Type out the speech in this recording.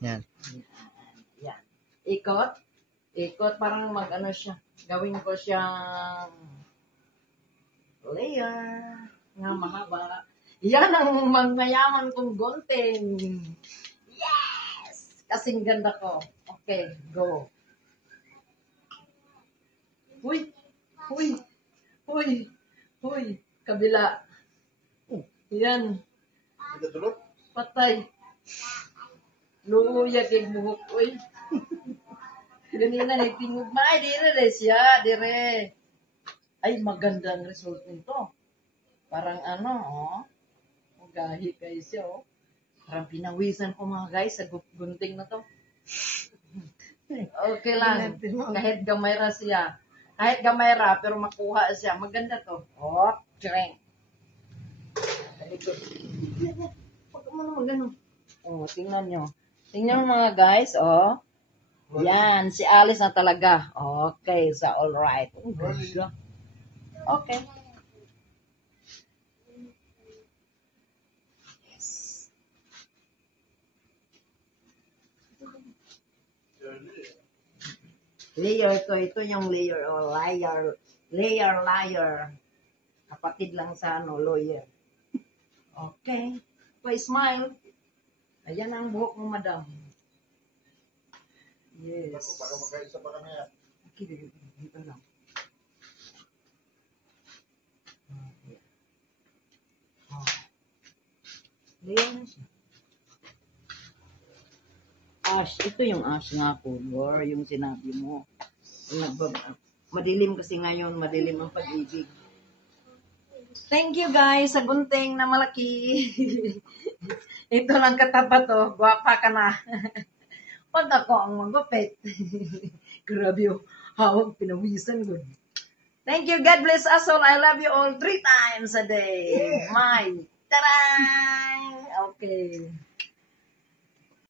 Yan. Yan. Ikot. Ikot, parang mag-ano siya. Gawin ko siyang layer nga mahaba. Yan ang mayaman kong gunting. Yes! Kasing ganda ko. Okay, go. Huy! Huy! Huy! Huy! Kabila. Yan. Patay. Luya kay buhok. Uy. Ganina na tingog. Ay, dire siya. Dire. Ay, magandang result nito. Parang ano, oh. Gahi kayo siya, oh. Parang pinawisan ko mga guys sa gunting na to. Okay lang. Kahit gamay ra siya. Kahit gamay ra, pero makuha siya. Maganda to. Oh, tring. Huwag mo naman ganun. Oh, tingnan nyo. Tingnan mo mga guys, oh. Yan, si Alice na talaga. Okay, so alright. Oh, ganda. Okay. Layer to, ito yung layer, oh, liar. Layer. Kapatid lang sa ano, lawyer. Okay. Okay, smile. Ayan ang buhok mo, madam. Yes. Baka makaisa pa kami yan. Okay, dito lang. Oh. Layer na siya. Ash, ito yung ash nga color, yung sinabi mo. Madilim kasi ngayon, madilim ang pag-ibig. Thank you guys sa gunting na malaki. Ito lang katapat to, guwapa ka na. Pag ako ang magupit. Grabe yung hawag, pinawisan ko. Thank you, God bless us all. I love you all 3 times a day. My, tarang! Okay.